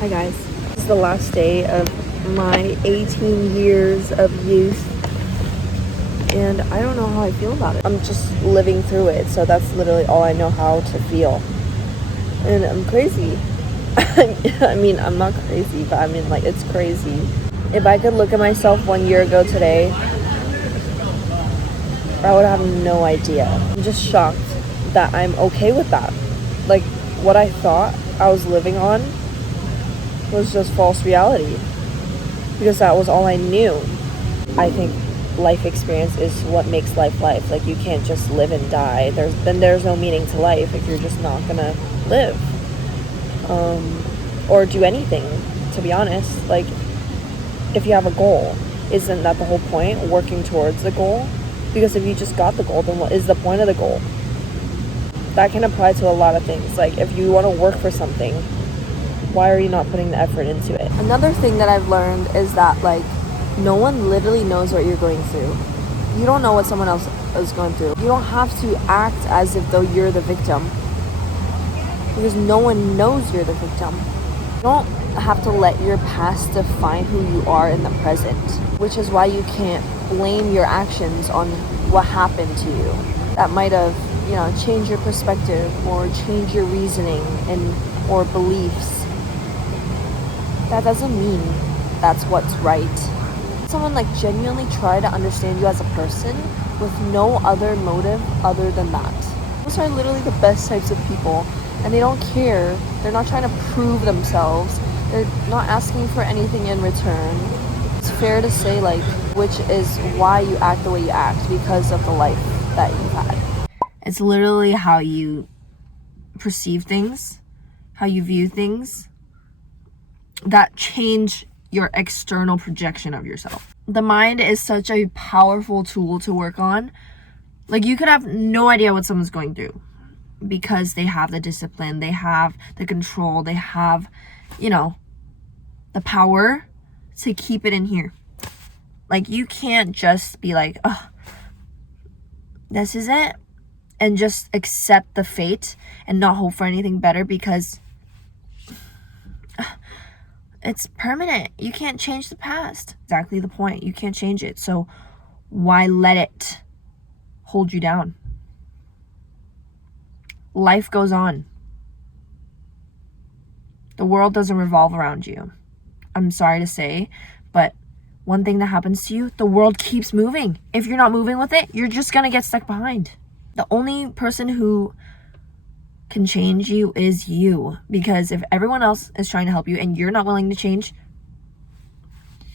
Hi guys, this is the last day of my 18 years of youth and I don't know how I feel about it. I'm just living through it, so that's literally all I know how to feel. And I'm crazy. I mean, I'm not crazy, but I mean, like, it's crazy. If I could look at myself 1 year ago today, I would have no idea. I'm just shocked that I'm okay with that. Like, what I thought I was living on was just false reality, because that was all I knew. I think life experience is what makes life life. Like, you can't just live and die. There's no meaning to life if you're just not gonna live or do anything, to be honest. Like, if you have a goal, isn't that the whole point, working towards the goal? Because if you just got the goal, then what is the point of the goal? That can apply to a lot of things. Like, if you want to work for something, why are you not putting the effort into it? Another thing that I've learned is that, like, no one literally knows what you're going through. You don't know what someone else is going through. You don't have to act as if though you're the victim, because no one knows you're the victim. You don't have to let your past define who you are in the present, which is why you can't blame your actions on what happened to you. That might have, changed your perspective or changed your reasoning or beliefs. That doesn't mean that's what's right. Someone like genuinely try to understand you as a person with no other motive other than that. Those are literally the best types of people, and they don't care. They're not trying to prove themselves. They're not asking for anything in return. It's fair to say, like, which is why you act the way you act, because of the life that you've had. It's literally how you perceive things, how you view things, that change your external projection of yourself. The mind is such a powerful tool to work on. Like, you could have no idea what someone's going through because they have the discipline, they have the control, they have, the power to keep it in here. Like, you can't just be like, oh, this is it, and just accept the fate and not hope for anything better, because it's permanent. You can't change the past. Exactly the point. You can't change it. So why let it hold you down? Life goes on. The world doesn't revolve around you. I'm sorry to say, but one thing that happens to you, the world keeps moving. If you're not moving with it, you're just gonna get stuck behind. The only person who can change you is you, because if everyone else is trying to help you and you're not willing to change,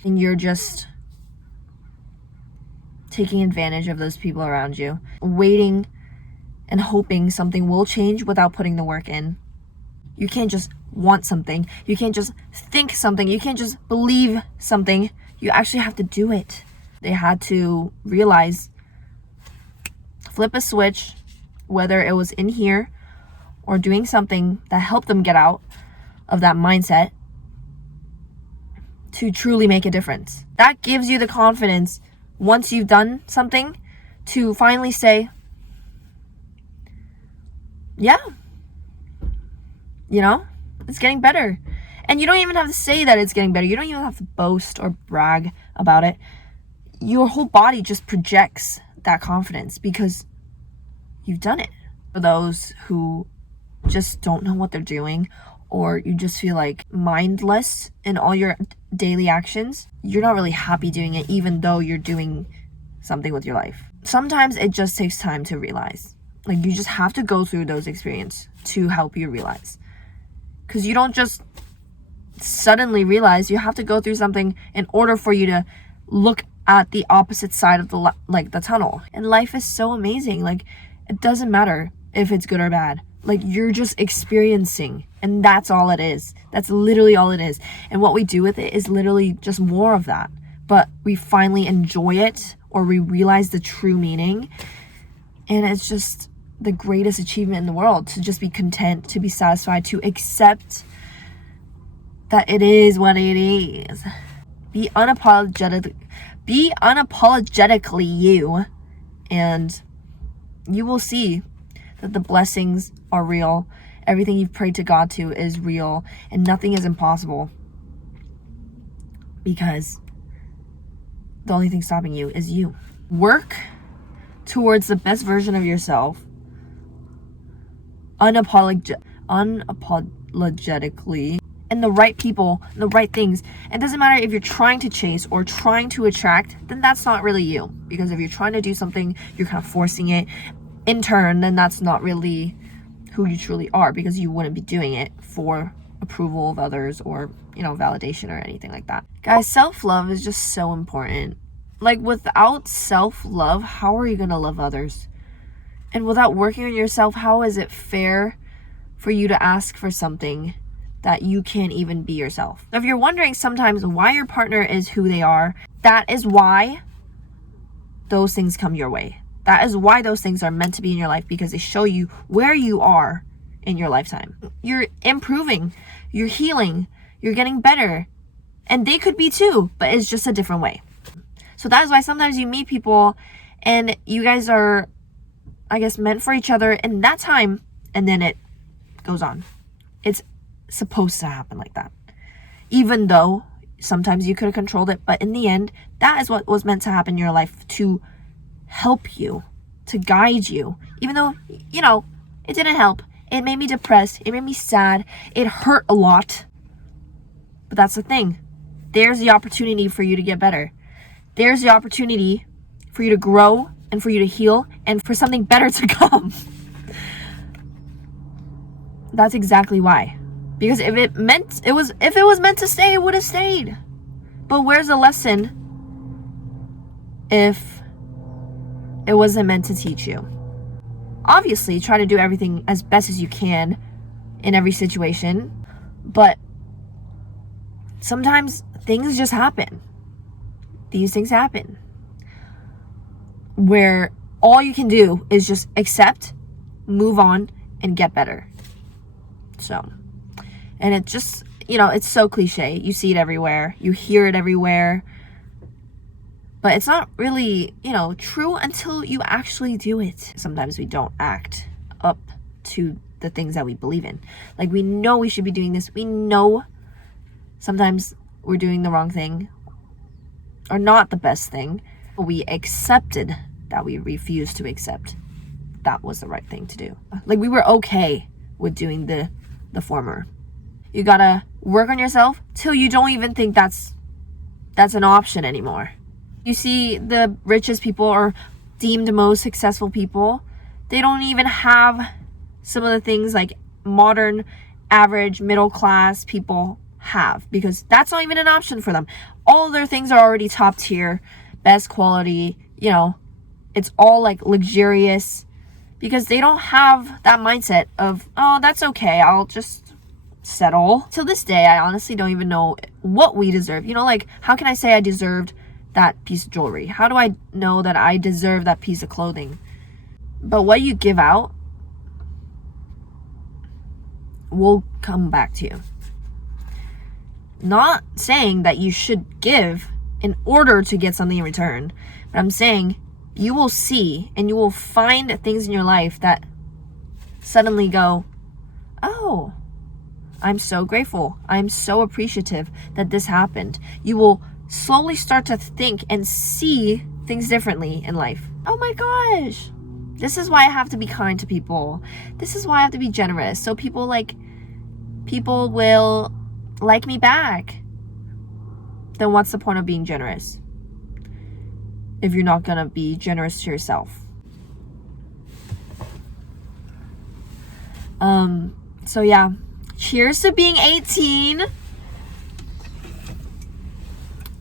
then you're just taking advantage of those people around you, waiting and hoping something will change without putting the work in. You can't just want something. You can't just think something. You can't just believe something. You actually have to do it. They had to realize, flip a switch, whether it was in here or doing something that helped them get out of that mindset, to truly make a difference. That gives you the confidence, once you've done something, to finally say, yeah, it's getting better. And you don't even have to say that it's getting better. You don't even have to boast or brag about it. Your whole body just projects that confidence because you've done it. For those who just don't know what they're doing, or you just feel like mindless in all your daily actions, you're not really happy doing it, even though you're doing something with your life. Sometimes it just takes time to realize. Like, you just have to go through those experiences to help you realize. Because you don't just suddenly realize. You have to go through something in order for you to look at the opposite side of the tunnel. And life is so amazing. Like, it doesn't matter if it's good or bad. Like, you're just experiencing, and that's all it is. That's literally all it is. And what we do with it is literally just more of that. But we finally enjoy it, or we realize the true meaning. And it's just the greatest achievement in the world, to just be content, to be satisfied, to accept that it is what it is. Be unapologetically you, and you will see that the blessings are real everything you've prayed to God to is real, and nothing is impossible. Because the only thing stopping you is you. Work towards the best version of yourself unapologetically, and the right people, the right things. It doesn't matter if you're trying to chase or trying to attract, then that's not really you. Because if you're trying to do something, you're kind of forcing it in turn, then that's not really who you truly are, because you wouldn't be doing it for approval of others or, validation or anything like that. Guys, self-love is just so important. Like, without self-love, how are you going to love others? And without working on yourself, how is it fair for you to ask for something that you can't even be yourself? If you're wondering sometimes why your partner is who they are, that is why those things come your way. That is why those things are meant to be in your life, because they show you where you are in your lifetime. You're improving, you're healing, you're getting better. And they could be too, but it's just a different way. So that is why sometimes you meet people and you guys are, I guess, meant for each other in that time, and then it goes on. It's supposed to happen like that. Even though sometimes you could have controlled it, but in the end, that is what was meant to happen in your life, to help you, to guide you. Even though, it didn't help. It made me depressed. It made me sad. It hurt a lot. But that's the thing. There's the opportunity for you to get better. There's the opportunity for you to grow and for you to heal and for something better to come. That's exactly why. Because if it was meant to stay, it would have stayed. But where's the lesson if it wasn't meant to teach you? Obviously, try to do everything as best as you can in every situation, but sometimes things just happen. These things happen where all you can do is just accept, move on, and get better. So, and it just, it's so cliche. You see it everywhere. You hear it everywhere. But it's not really, true until you actually do it. Sometimes we don't act up to the things that we believe in. Like, we know we should be doing this. We know sometimes we're doing the wrong thing or not the best thing. But we accepted that we refused to accept that was the right thing to do. Like, we were okay with doing the former. You gotta work on yourself till you don't even think that's an option anymore. You see the richest people or deemed most successful people, they don't even have some of the things like modern, average, middle class people have, because that's not even an option for them. All of their things are already top tier, best quality, it's all like luxurious, because they don't have that mindset of, oh, that's okay, I'll just settle. Till this day, I honestly don't even know what we deserve. Like, how can I say I deserved that piece of jewelry? How do I know that I deserve that piece of clothing? But what you give out will come back to you. Not saying that you should give in order to get something in return, but I'm saying you will see and you will find things in your life that suddenly go, oh, I'm so grateful. I'm so appreciative that this happened. You will slowly start to think and see things differently in life. Oh my gosh, this is why I have to be kind to people. This is why I have to be generous, so people will like me back. Then what's the point of being generous if you're not gonna be generous to yourself? So yeah, cheers to being 18.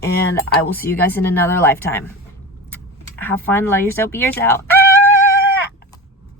And I will see you guys in another lifetime. Have fun, love yourself, be yourself.